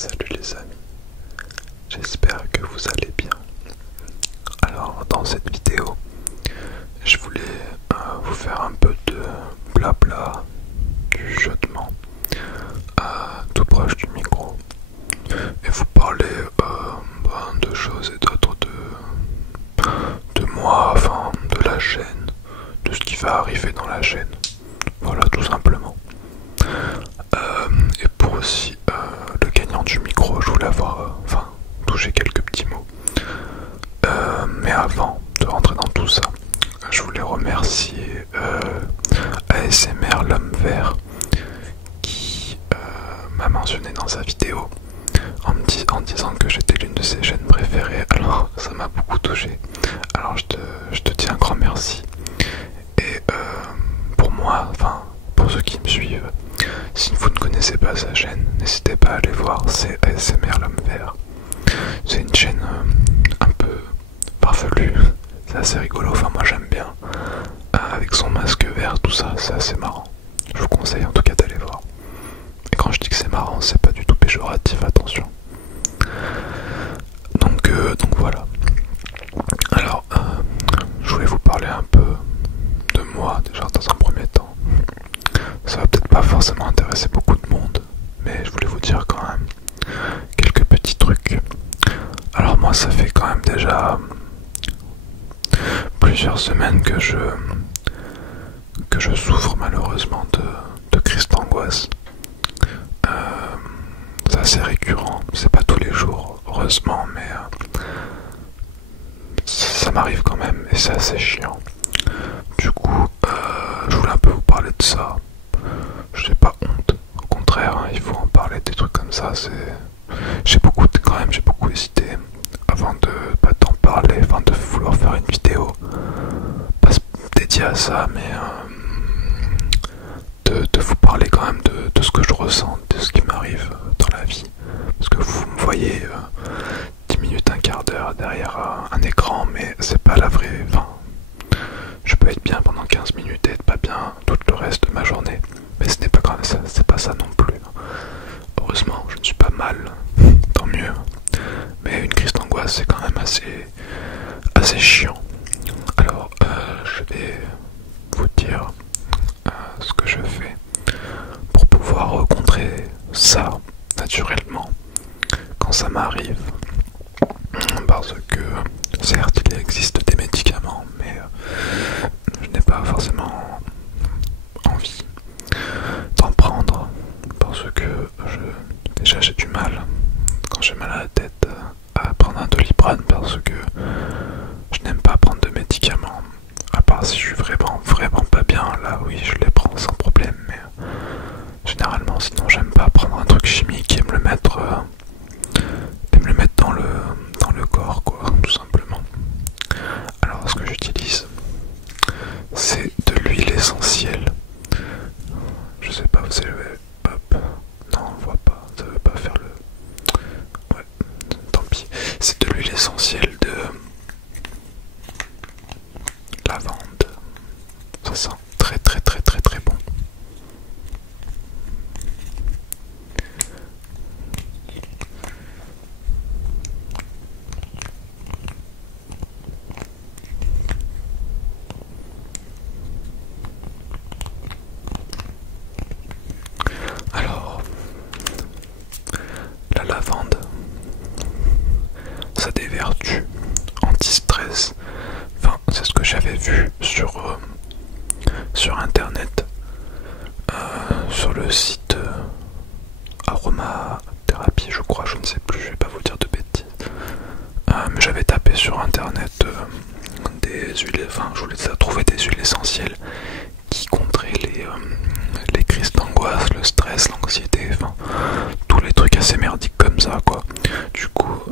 Salut les amis, j'espère que vous allez bien. Alors dans cette vidéo, je voulais vous faire un peu de blabla, du chuchotement, tout proche du micro, et vous parler de choses et d'autres de moi, enfin de la chaîne, de ce qui va arriver dans la chaîne. Voilà, tout simplement. Et pour aussi le gagnant du micro, je voulais avoir, toucher quelques petits mots. Mais avant de rentrer dans tout ça, je voulais remercier ASMR l'homme vert qui m'a mentionné dans sa vidéo en disant que j'étais l'une de ses chaînes préférées. Alors ça m'a beaucoup touché. Alors je te dis un grand merci. Et pour moi, pour ceux qui me suivent, si vous ne connaissez pas sa chaîne, n'hésitez pas à aller voir, c'est ASMR l'homme vert. C'est une chaîne un peu farfelue, c'est assez rigolo, moi j'aime bien. Avec son masque vert, tout ça, c'est assez marrant. Je vous conseille en tout cas d'aller voir. Et quand je dis que c'est marrant, c'est pas du tout péjoratif, attention. Donc voilà. Alors, je voulais vous parler un peu de moi, déjà dans un premier temps. Ça va peut-être pas forcément intéresser beaucoup de monde, mais je voulais vous dire quand même quelques petits trucs. Alors moi, ça fait quand même déjà plusieurs semaines que je souffre malheureusement de crises d'angoisse. C'est assez récurrent, c'est pas tous les jours heureusement, mais ça m'arrive quand même et c'est assez chiant. Du coup, je voulais un peu vous parler de ça. Je n'ai pas honte, au contraire, il faut en parler, des trucs comme ça. J'ai beaucoup hésité avant d'en parler, de vouloir faire une vidéo pas dédiée à ça, mais de vous parler quand même de ce que je ressens, de ce qui m'arrive dans la vie. Parce que vous me voyez 10 minutes, un quart d'heure derrière un écran, mais c'est pas la vraie. Je peux être bien pendant 15 minutes et être pas bien tout le reste de ma journée. Mais ce n'est pas quand même ça, c'est pas ça non plus. Heureusement, je ne suis pas mal, tant mieux. Mais une crise d'angoisse, c'est quand même assez chiant. Alors, je vais vous dire ce que je fais pour pouvoir contrer ça naturellement quand ça m'arrive. Parce que, certes, il existe des médicaments, mais je n'ai pas forcément envie d'en prendre parce que déjà j'ai du mal quand j'ai mal à la tête à prendre un Doliprane parce que je n'aime pas prendre de médicaments, à part si je suis vraiment pas bien. Là oui, je les prends sans problème, mais généralement sinon j'aime pas prendre un truc chimique et me le mettre dans le corps, quoi, tout simplement. Alors ce que j'utilise, c'est de l'huile essentielle. Je sais pas, vous savez, hop, non on voit pas, ça veut pas faire le... Ouais, tant pis. C'est de l'huile essentielle de lavande. Ça sent très très très très très bon. Alors, la lavande, ça a des vertus anti-stress. C'est ce que j'avais vu sur internet, sur le site Aromathérapie, je crois, je ne sais plus, je vais pas vous dire de bêtises. Mais j'avais tapé sur internet des huiles, je voulais trouver des huiles essentielles qui contraient les crises d'angoisse, le stress, l'anxiété, tous les trucs assez merdiques comme ça, quoi. Du coup,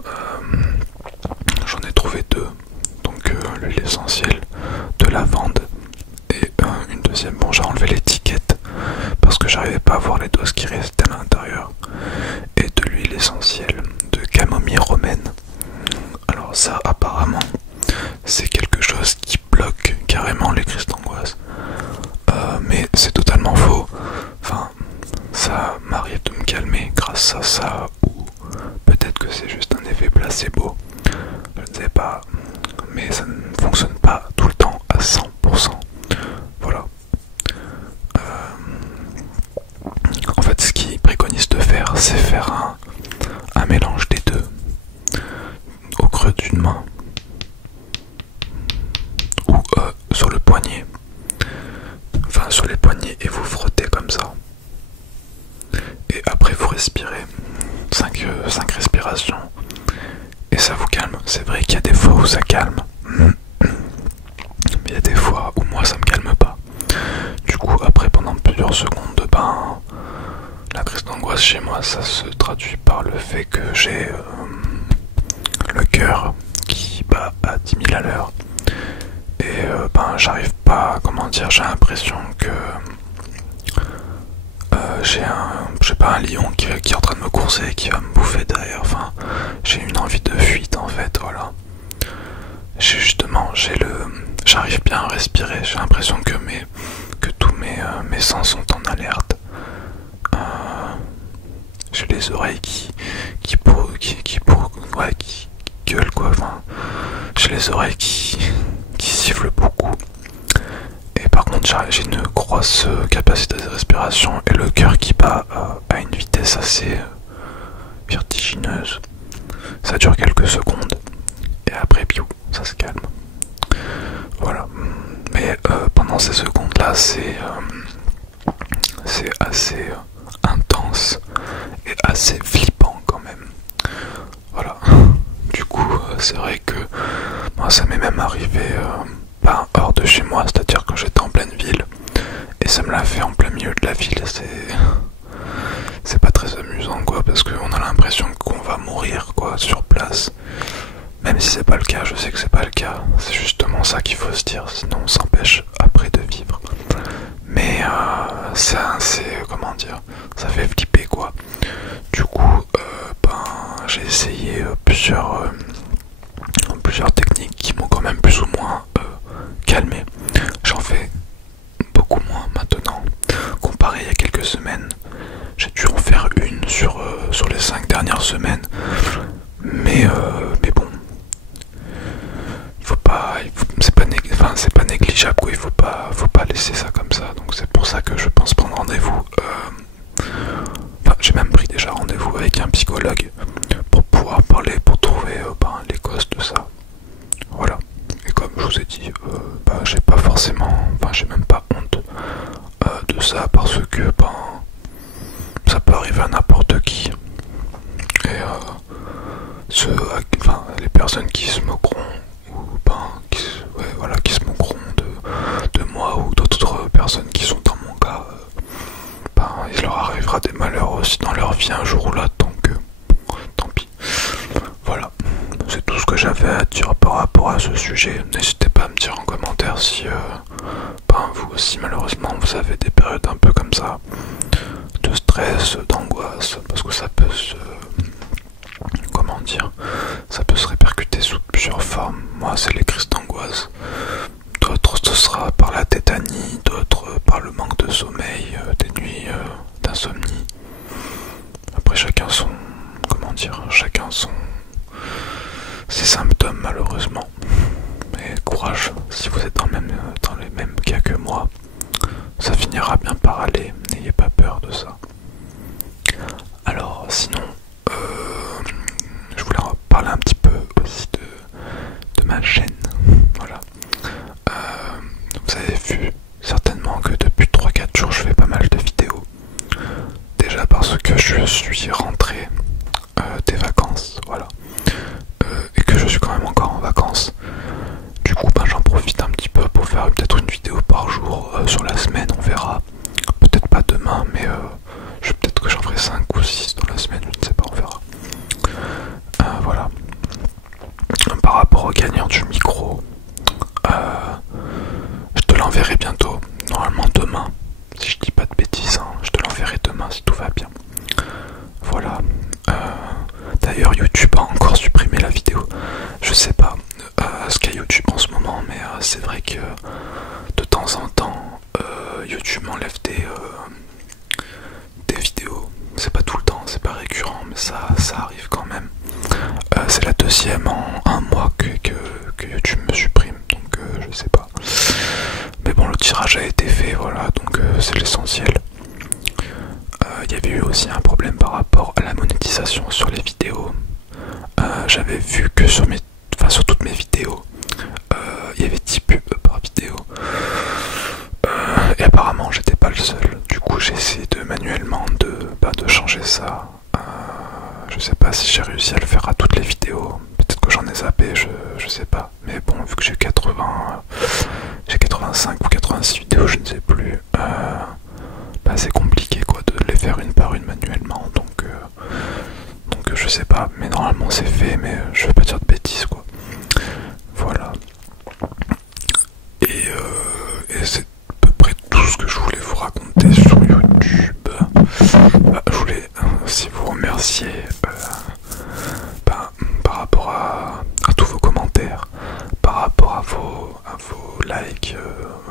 j'en ai trouvé deux. Donc l'huile essentielle de lavande et une deuxième. Bon, j'ai enlevé l'étiquette parce que j'arrivais pas à voir les doses qui restaient à l'intérieur. Et de l'huile essentielle de camomille romaine. Alors ça, apparemment, c'est quelque chose qui bloque carrément les crises d'angoisse. Mais c'est totalement faux. que c'est juste un effet placebo, je ne sais pas, mais ça ne fonctionne pas tout le temps à 100%. Voilà. En fait, ce qu'ils préconisent de faire, c'est faire un mélange des deux au creux d'une main ou sur le poignet, enfin sur les poignets, et vous frottez comme ça. Et après vous respirez 5 respirations et ça vous calme. C'est vrai qu'il y a des fois où ça calme, mais il y a des fois où moi ça me calme pas. Du coup après pendant plusieurs secondes, ben la crise d'angoisse chez moi ça se traduit par le fait que j'ai le cœur qui bat à 10 000 à l'heure. Et ben j'arrive pas, comment dire, j'ai l'impression que j'ai je sais pas, un lion qui est en train de me courser, qui va me bouffer derrière. Enfin, j'ai une envie de fuite en fait, voilà. J'arrive bien à respirer. J'ai l'impression que tous mes sens sont en alerte. J'ai les oreilles qui gueulent quoi. Enfin, j'ai les oreilles qui sifflent beaucoup. Et par contre j'ai une grosse capacité de respiration et le cœur qui bat à une vitesse assez vertigineuse. Ça dure quelques secondes et après piou, ça se calme. Voilà. Mais pendant ces secondes là c'est assez intense et assez flippant quand même. Voilà. Du coup c'est vrai que moi ça m'est même arrivé pas hors de chez moi, c'est-à-dire que j'étais en pleine ville et ça me l'a fait en plein milieu de la ville. C'est pas très amusant quoi, parce qu'on a l'impression qu'on va mourir quoi sur place, même si c'est pas le cas. Je sais que c'est pas le cas, c'est justement ça qu'il faut se dire, sinon on s'empêche après de vivre. Mais c'est comment dire, ça fait flipper quoi. Du coup j'ai essayé plusieurs techniques qui m'ont quand même plus ou moins calmé. J'en fais beaucoup moins maintenant comparé il y a quelques semaines. J'ai dû en faire une sur les 5 dernières semaines, mais bon, c'est pas négligeable quoi. Il faut pas laisser ça comme ça. Donc c'est pour ça que je pense prendre rendez-vous. J'ai même pris déjà rendez-vous avec un psychologue pour pouvoir parler, pour trouver les causes de ça. Voilà. Et comme je vous ai dit, j'ai pas forcément, j'ai même pas honte de ça, parce que ça peut arriver à n'importe qui. Et les personnes qui se moqueront ou qui se moqueront de moi ou d'autres personnes qui sont dans mon cas, il leur arrivera des malheurs aussi dans leur vie un jour ou l'autre, donc tant pis. Voilà, c'est tout ce que j'avais à dire par rapport à ce sujet. N'hésitez pas à me dire en commentaire si vous aussi malheureusement vous avez des périodes un peu comme ça, de stress, d'angoisse, parce que ça peut ça peut se répercuter sous plusieurs formes. Moi c'est les crises d'angoisse, d'autres ce sera par la tétanie, d'autres par le manque de sommeil, des nuits d'insomnie. Après chacun ses symptômes malheureusement. Mais courage, si vous êtes dans les mêmes cas que moi, ça finira bien par aller, n'ayez pas peur de ça. Alors sinon, je voulais en parler un petit peu aussi de ma chaîne. Voilà. Vous avez vu certainement que depuis 3-4 jours je fais pas mal de vidéos. Déjà parce que je suis rentré des vacances, voilà. Et que je suis quand même encore en vacances. Du coup j'en profite un petit peu pour faire peut-être une vidéo par jour sur la semaine, on verra. Peut-être pas demain, mais peut-être que j'en ferai 5 ou 6 dans la semaine, je ne sais pas, on verra. Voilà. Par rapport au gagnant du micro, je te l'enverrai bientôt, normalement demain, si je dis pas de bêtises, hein, je te l'enverrai demain si tout va bien. Voilà. D'ailleurs YouTube a encore supprimé la vidéo, je sais pas ce qu'a YouTube en ce moment, mais c'est vrai que de temps en temps YouTube m'enlève des vidéos. C'est pas tout le temps, c'est pas récurrent, mais ça arrive quand même. deuxième en un mois que YouTube me supprime, donc je sais pas. Mais bon, le tirage a été fait, voilà, donc c'est l'essentiel. Il y avait eu aussi un problème par rapport à la monétisation sur les vidéos. J'avais vu que sur toutes mes vidéos, il y avait 10 pubs par vidéo. Et apparemment j'étais pas le seul. Du coup j'ai essayé de manuellement de changer ça. Je sais pas si j'ai réussi à le faire à toutes les vidéos. Peut-être que j'en ai zappé, je sais pas. Mais bon, vu que j'ai 85 ou 86 vidéos, je ne sais plus. C'est compliqué quoi de les faire une par une manuellement. Donc je sais pas. Mais normalement c'est fait, mais je vais pas dire de bêtises quoi. Voilà. Et c'est à peu près tout ce que je voulais vous raconter sur YouTube. Je voulais aussi vous remercier par rapport à tous vos commentaires, par rapport à vos likes,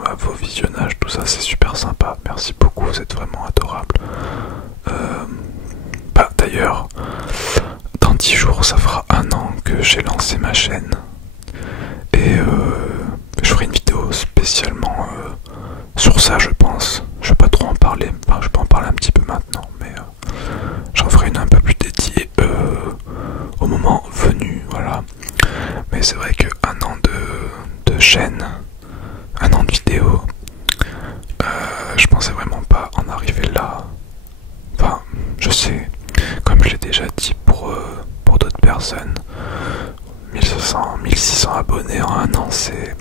à vos visionnages, tout ça c'est super sympa. Merci beaucoup, vous êtes vraiment adorables. D'ailleurs, dans 10 jours ça fera 1 an que j'ai lancé ma chaîne. Et je ferai une vidéo spécialement sur ça, je pense. Je vais pas trop en parler, enfin je peux en parler un petit peu maintenant, mais j'en ferai une un peu plus dédiée au moment venu, voilà. Mais c'est vrai que 1 an de chaîne, 1 an de vidéo, je pensais vraiment pas en arriver là. Enfin, je sais, comme je l'ai déjà dit pour d'autres personnes, 1600 abonnés en 1 an, c'est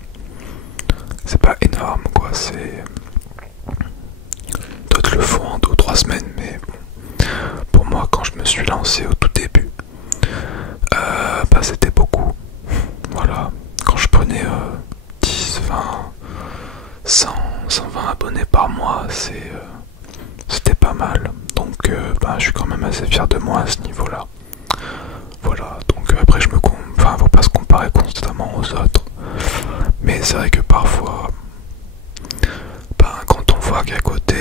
pas énorme quoi, d'autres le font en 2 ou 3 semaines, mais bon, pour moi quand je me suis lancé au tout début, c'était beaucoup, voilà, quand je prenais 10, 20, 100, 120 abonnés par mois, c'était pas mal, donc je suis quand même assez fier de moi à ce niveau là. Voilà, donc après faut pas se comparer constamment aux autres, mais c'est vrai que parfois quand on voit qu'à côté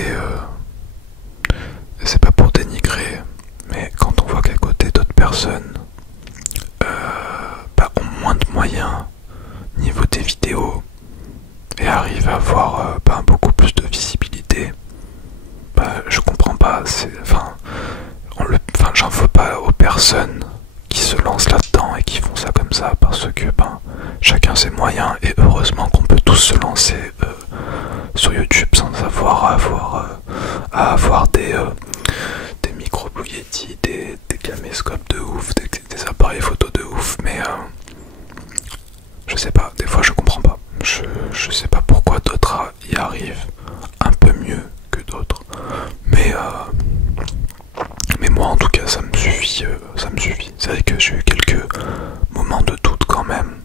c'est pas pour dénigrer, mais quand on voit qu'à côté d'autres personnes ont moins de moyens niveau des vidéos et arrivent à avoir beaucoup plus de visibilité, je comprends pas, j'en veux pas aux personnes qui se lancent là-dedans et qui font ça comme ça, parce que chacun ses moyens, et heureusement qu'on peut tous se lancer sur YouTube sans avoir à avoir des micros Blue Yeti, des caméscopes de ouf, des appareils photo de ouf, mais je sais pas, des fois je comprends pas. Je sais pas pourquoi d'autres y arrivent un peu mieux que d'autres, mais moi en tout cas ça me suffit, C'est vrai que j'ai eu quelques moments de doute quand même,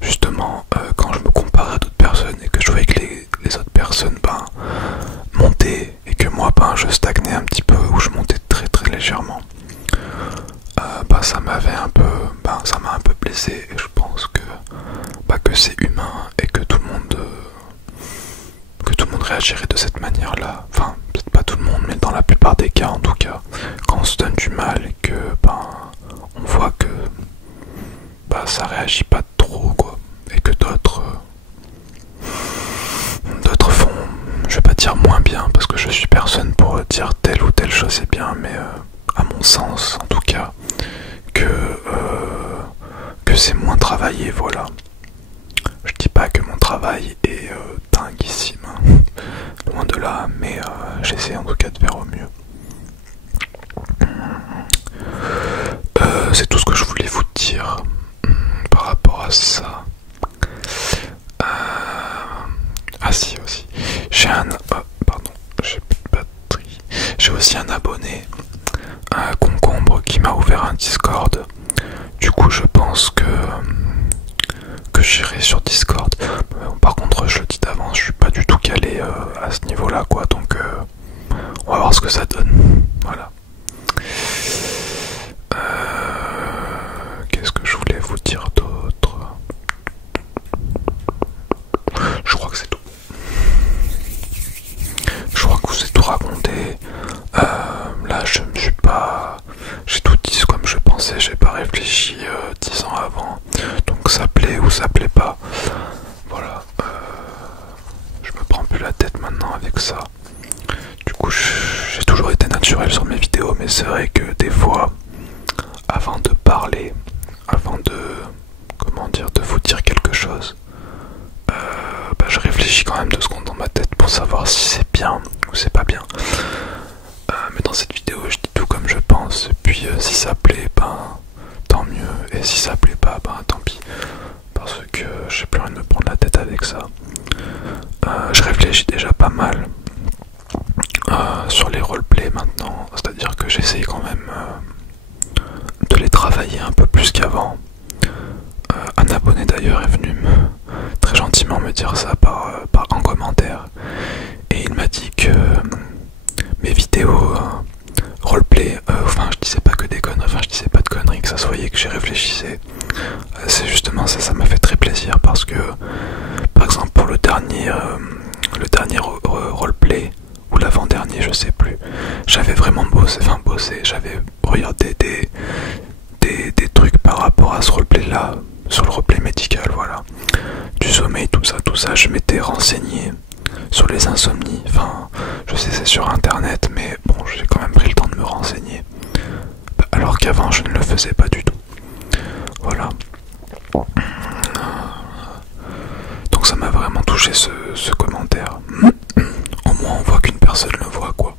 justement quand je me comparais à d'autres personnes et que je voyais que les autres personnes montaient et que moi je stagnais un petit peu, ou je montais très très légèrement. Ça m'avait un peu, ça m'a un peu blessé, et je pense que c'est humain et que tout le monde réagirait de cette manière-là. Enfin, peut-être pas tout le monde, mais dans la plupart des cas en tout cas, quand on se donne du mal et que on voit que ça réagit pas trop quoi, et que d'autres font, je vais pas dire moins bien parce que je suis personne pour dire telle ou telle chose est bien, mais à mon sens en tout cas, que c'est moins travaillé, voilà. Je dis pas que mon travail est dinguissime, loin de là, mais j'essaie en tout cas de faire au mieux. C'est tout ce que je voulais vous dire par rapport à ça. Si aussi, j'ai j'ai plus de batterie. J'ai aussi un abonné, un concombre, qui m'a ouvert un Discord. Du coup je pense que j'irai sur Discord. Par contre je le dis d'avance, je suis pas du tout calé à ce niveau là quoi, donc on va voir ce que ça donne. Voilà. Qu'est-ce que je voulais vous dire d'autre? Je crois que c'est tout. Je crois que vous ai tout raconté. Là je me suis pas... J'ai tout dit comme je pensais, j'ai pas avant de parler, avant de, comment dire, de vous dire quelque chose, je réfléchis quand même 2 secondes dans ma tête pour savoir si c'est bien ou c'est pas bien. Mais dans cette vidéo, je dis tout comme je pense. Et puis si ça plaît, tant mieux. Et si ça plaît pas, tant pis. Parce que j'ai plus rien de me prendre la tête avec ça. Je réfléchis déjà pas mal sur les roleplays maintenant. C'est-à-dire que j'essaye quand même de les travailler un peu plus qu'avant. Un abonné d'ailleurs est venu très gentiment me dire ça en commentaire. Et il m'a dit que mes vidéos roleplay, je disais pas que des conneries, je disais pas de conneries, que ça se voyait que j'y réfléchissais. C'est justement ça, ça m'a fait très plaisir parce que, par exemple, pour le dernier roleplay, ou l'avant-dernier, je sais plus, j'avais vraiment bossé, j'avais regardé des trucs par rapport à ce roleplay là, sur le roleplay médical, voilà, du sommeil, tout ça, je m'étais renseigné sur les insomnies, je sais c'est sur internet, mais bon, j'ai quand même pris le temps de me renseigner, alors qu'avant je ne le faisais pas du tout, voilà. Donc ça m'a vraiment touché ce commentaire. Au moins on voit qu'une personne le voit, quoi.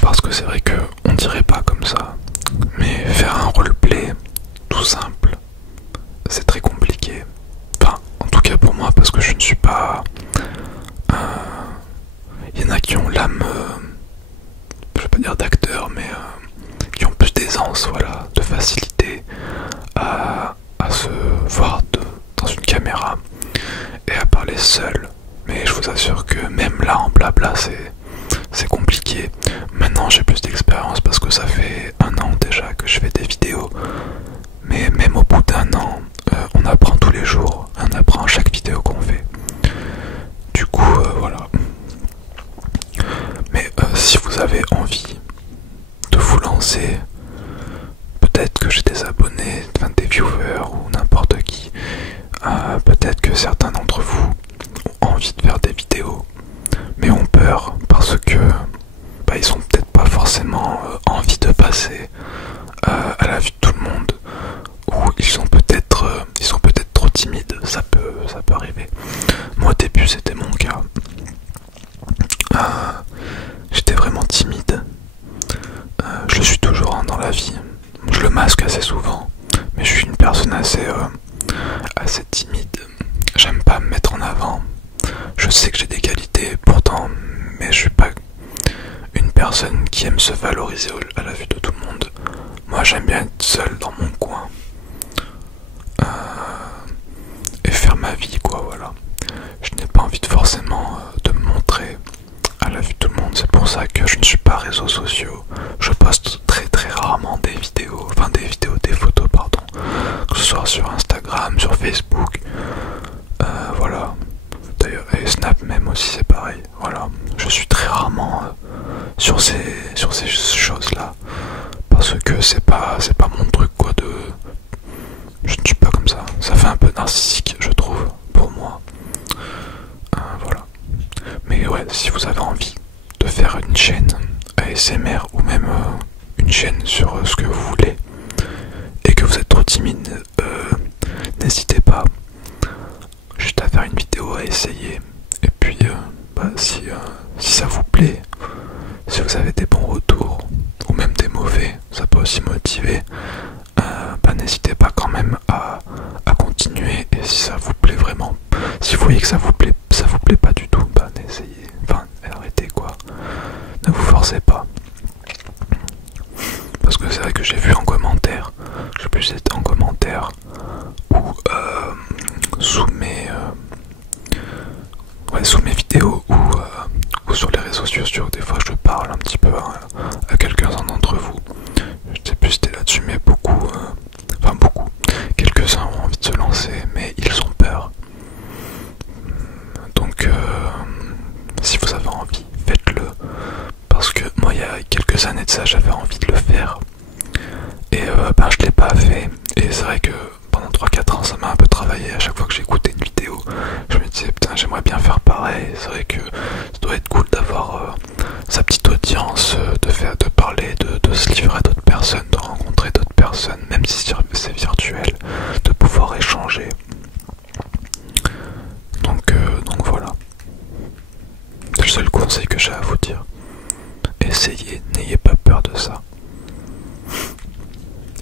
Parce que c'est vrai que on dirait pas comme ça, mais faire un roleplay tout simple, c'est très compliqué. En tout cas pour moi, parce que je ne suis pas... Il y en a qui ont l'âme, je vais pas dire d'acteur, mais qui ont plus d'aisance, voilà, de facilité à se voir dans une caméra et à parler seul. Mais je vous assure que même là en blabla c'est compliqué. Maintenant j'ai plus d'expérience parce que ça fait 1 an déjà que je fais des vidéos. Mais même au bout d'1 an, on apprend tous les jours, on apprend à chaque vidéo qu'on fait. Du coup, voilà. Mais si vous avez envie de vous lancer, peut-être que j'ai des abonnés, des viewers ou n'importe qui, peut-être que certains d'entre vous ont envie de faire des vidéos, mais ont peur parce que ils ont peut-être pas forcément envie de passer à la vue de tout le monde, ou ils sont peut-être trop timides, ça peut arriver. Moi au début c'était mon cas, j'étais vraiment timide, je le suis toujours dans la vie, je le masque assez souvent, mais je suis une personne assez timide, j'aime pas me mettre en avant, je sais que j'ai des qualités pourtant, mais je suis pas une personne qui aime se valoriser à la vue de tout le monde. Moi j'aime bien être seul dans mon coin et faire ma vie, quoi, voilà. Je n'ai pas envie forcément de me montrer à la vue de tout le monde, c'est pour ça que je ne suis pas réseaux sociaux. Je poste très très rarement des vidéos, des photos, pardon, que ce soit sur Instagram, sur Facebook, voilà. D'ailleurs, et Snap même aussi c'est pareil, voilà. Je suis très rarement sur ces choses là, parce que c'est pas mon truc, quoi, je ne suis pas comme ça, ça fait un peu narcissique je trouve, pour moi, voilà. Mais ouais, si vous avez envie de faire une chaîne ASMR ou même une chaîne sur ce que vous voulez et que vous êtes trop timide, n'hésitez pas juste à faire une vidéo, à essayer, et puis si ça vous plaît, si vous avez des bons retours ou même des mauvais, ça peut aussi motiver, n'hésitez pas quand même à continuer. Et si ça vous plaît vraiment, si vous voyez que ça vous plaît pas du tout, n'essayez, arrêtez, quoi, ne vous forcez pas, parce que c'est vrai que j'ai vu en commentaire, je sais plus si c'était en commentaire ou sous mes vidéos ou sur les réseaux sociaux, des fois je parle un petit peu à quelques-uns d'entre vous, je sais plus si c'était là-dessus, mais beaucoup, quelques-uns ont envie de se lancer mais ils ont peur. Donc si vous avez envie, faites-le, parce que moi il y a quelques années de ça j'avais envie de le faire et je l'ai pas fait, et c'est vrai que pendant 3-4 ans ça m'a un peu travaillé. À chaque fois que j'écoutais une vidéo je me disais putain, j'aimerais bien faire pareil. C'est vrai que ça doit être cool d'avoir sa petite audience, de parler, de se livrer à d'autres personnes, de rencontrer d'autres personnes, même si c'est virtuel, de pouvoir échanger. Donc voilà, c'est le seul conseil que j'ai à vous dire. Essayez, n'ayez pas peur de ça.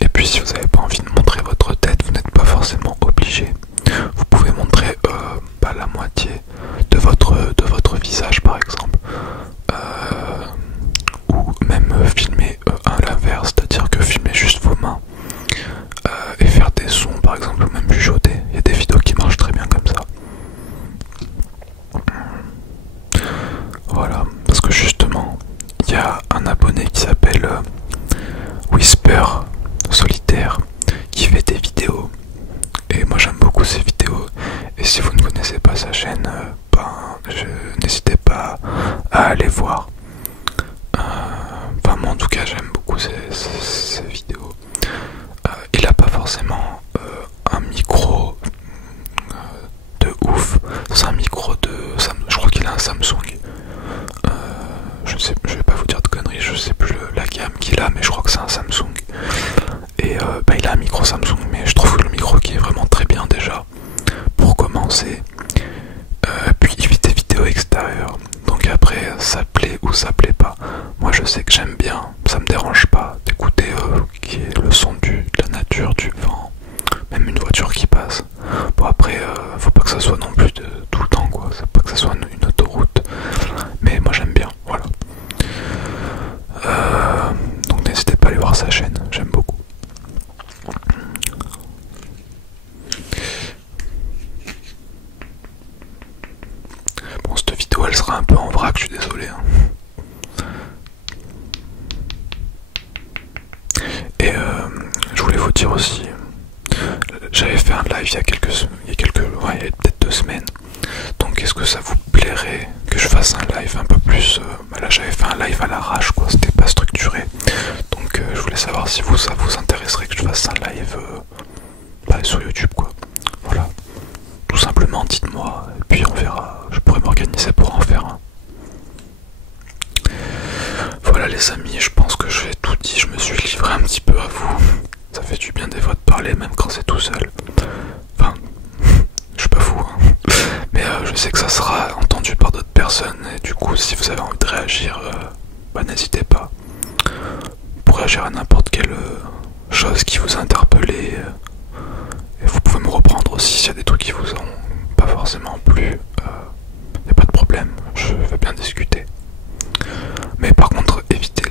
Et puis si vous n'avez pas envie de montrer votre tête, vous n'êtes pas forcément obligé. Vous pouvez montrer la moitié de votre visage par exemple. Ou même filmer à l'inverse, c'est-à-dire que filmer juste vos mains et faire des sons par exemple, ou même chuchoter. Il y a des vidéos qui marchent très bien comme ça. Voilà, parce que justement, il y a un abonné qui s'appelle Whisper Solitaire qui fait des vidéos. Et moi j'aime beaucoup ces vidéos. Et si vous ne connaissez pas sa chaîne, n'hésitez pas à aller voir. Moi en tout cas j'aime beaucoup ces vidéos. Il a pas forcément un micro de ouf. C'est un micro de... Je crois qu'il a un Samsung. Je vais pas vous dire de conneries, je sais plus la gamme qu'il a, mais je crois que c'est un Samsung. Et il a un micro Samsung, mais je trouve le micro qui est vraiment très bien déjà pour commencer. Puis il fait des vidéos extérieures, donc après ça plaît ou ça plaît pas. Moi je sais que j'aime bien, ça me dérange pas d'écouter le son de la nature, du vent, même une voiture qui passe. Bon après faut pas que ça soit non plus tout le temps quoi, faut pas que ça soit une autoroute, mais moi j'aime bien, voilà. Donc n'hésitez pas à aller voir sa chaîne, j'aime beaucoup. Bon, cette vidéo elle sera un peu en vrac, je suis désolé. Et je voulais vous dire aussi, j'avais fait un live il y a peut-être 2 semaines. Donc est-ce que ça vous plairait que je fasse un live un peu plus... là j'avais fait un live à l'arrache quoi, c'était pas structuré. Donc je voulais savoir si ça vous intéresserait que je fasse un live sur YouTube quoi. Voilà. Tout simplement dites-moi et puis on verra, je pourrais m'organiser pour en faire un. Voilà les amis, je pense que j'ai tout dit, je me suis livré un petit peu à vous. Ça fait du bien des fois de parler même quand c'est tout seul. Enfin, je suis pas fou hein. Mais je sais que ça sera entendu par d'autres personnes et du coup si vous avez envie de réagir, n'hésitez pas. Pour réagir à n'importe quelle chose qui vous a interpellé. Et vous pouvez me reprendre aussi s'il y a des trucs qui vous ont pas forcément plu. Y a pas de problème, je vais bien discuter. Mais par contre évitez